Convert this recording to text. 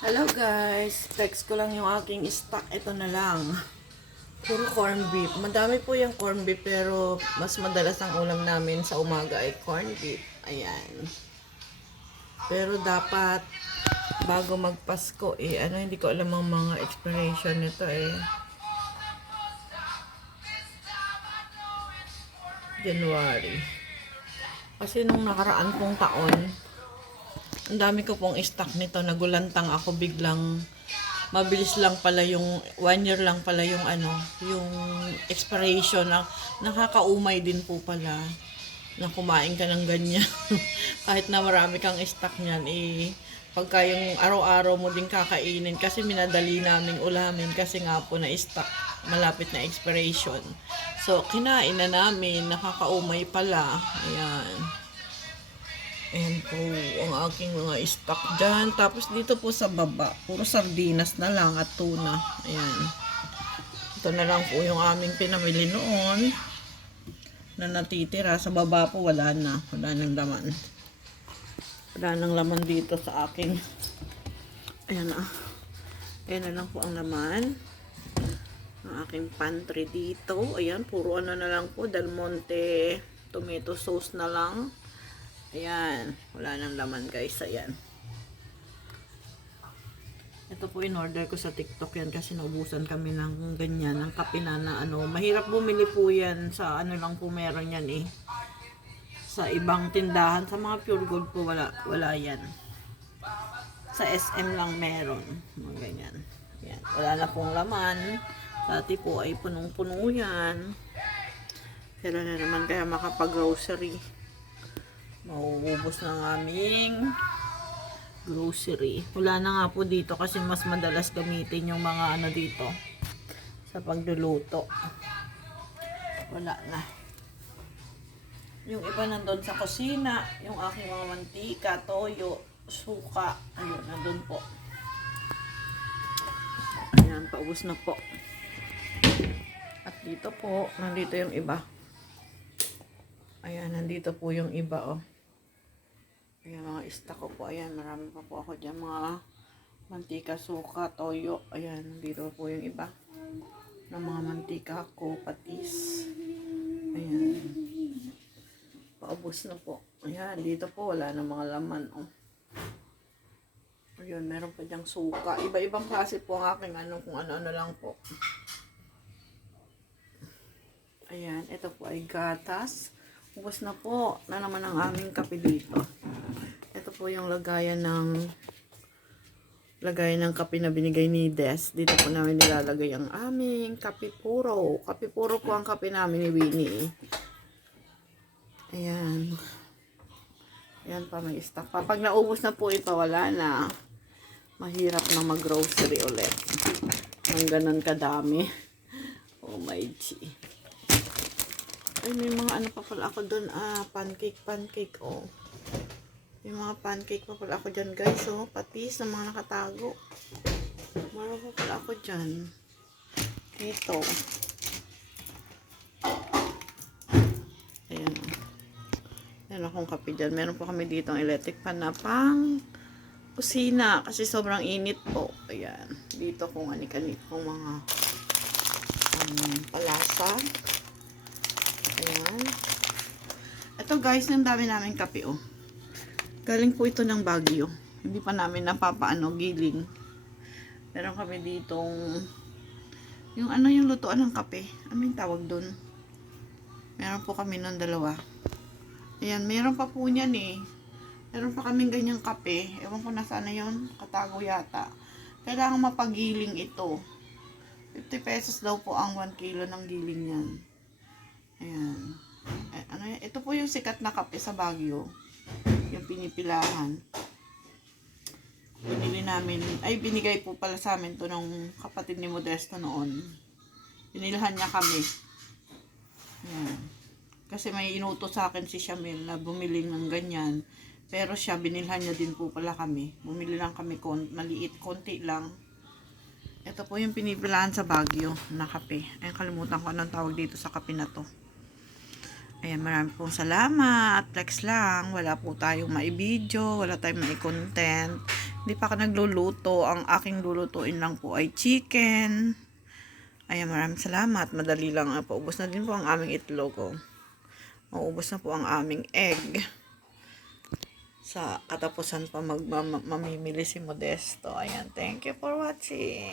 Hello guys, text ko lang yung aking stock. Ito na lang. Puro corn beef. Madami po yung corn beef pero mas madalas ang ulam namin sa umaga ay corn beef. Ayan. Pero dapat bago magpasko hindi ko alam ang mga expiration nito January. Kasi nung nakaraan pong taon, ang dami ko pong stock nito. Nagulantang ako biglang. Mabilis lang pala yung 1 year lang pala yung expiration na nakakaumay din po pala na kumain ka ng ganyan. Kahit na marami kang stock niyan pagka yung araw-araw mo din kakainin kasi minadali naming ulamin kasi nga po na stock malapit na expiration. So kinain na namin, nakakaumay pala. Ayan. Ayan po ang aking mga stock dyan. Tapos dito po sa baba, puro sardinas na lang at tuna. Ayan. Ito na lang po yung aming pinamili noon na natitira. Sa baba po wala na. Wala nang laman. Wala nang laman dito sa aking. Ayan na. Ayan na lang po ang laman. Ang aking pantry dito. Ayan, puro ano na lang po. Del Monte tomato sauce na lang. Ayan, wala nang laman guys, ayan. Ito po in order ko sa TikTok yan kasi naubusan kami ng ganyan, ng kape na mahirap bumili po yan sa lang po meron yan Sa ibang tindahan, sa mga Pure Gold po wala yan. Sa SM lang meron, mga ganyan. Ayan, wala na pong laman. Dati po ay punong-puno yan. Kailan na naman kaya makapag-grocery. Mauubos ng aming grocery. Wala na nga po dito kasi mas madalas gamitin yung mga dito sa pagluluto. Wala na. Yung iba nandun sa kusina, yung aking mga mantika, toyo, suka, ayun, nandun po. Ayan, paubos na po. At dito po, nandito yung iba. Ayan, nandito po yung iba, Ayan, mga stock ko po. Ayan, marami pa po ako dyan. Mga mantika, suka, toyo. Ayan, dito po yung iba. Ng mga mantika ko, patis. Ayan. Paubos na po. Ayan, dito po wala na mga laman, Ayan, meron pa dyang suka. Iba-ibang klase po ang aking kung ano-ano lang po. Ayan, ito po ay gatas. Ubos na po na naman ang aming kape dito. Ito po yung lagayan ng kape na binigay ni Des. Dito po namin nilalagay ang aming kape puro. Kape puro po ang kape namin ni Winnie. Ayan. Ayan pa, may stock pa. Pag naubos na po ito, wala na. Mahirap na mag-grocery ulit. Ang ganun kadami. Oh my G. Ay, may mga pa pala ako doon. Pancake, May mga pancake pa pala ako dyan, guys, patis na mga nakatago. Meron pa pala ako dyan. Ito. Ayan, Meron akong kape dyan. Meron po kami dito ang electric pan na pang kusina. Kasi sobrang init po. Ayan. Dito kung anik-anik kung mga palasa. Ayan. Ito guys, ang dami namin kape, Galing po ito ng Baguio. Hindi pa namin giling. Meron kami ditong yung lutuan ng kape. Ano yung tawag doon? Meron po kami ng dalawa. Ayan, meron pa po niyan Meron pa kaming ganyang kape. Ewan ko nasaan na yun. Katago yata. Kailangan mapagiling ito. 50 pesos daw po ang 1 kilo ng giling yan. Ayan. Ito po yung sikat na kape sa Baguio. Yung pinipilahan. Binigay po pala sa amin to ng kapatid ni Modesto noon. Binilhan niya kami. Ayan. Kasi may inutos sa akin si Shamil na bumili ng ganyan. Pero siya, binilhan niya din po pala kami. Bumili lang kami maliit, konti lang. Ito po yung pinipilahan sa Baguio na kape. Ayun, kalimutan ko anong tawag dito sa kape na to. Ayan, marami pong salamat. Flex lang. Wala po tayong maibidyo. Wala tayong mai-content. Hindi pa ako nagluluto. Ang aking lulutuin lang po ay chicken. Ayan, maraming salamat. Madali lang. Paubos na din po ang aming itlog. Oh. Maubos na po ang aming egg. Sa katapusan pa mamimili si Modesto. Ayan, thank you for watching.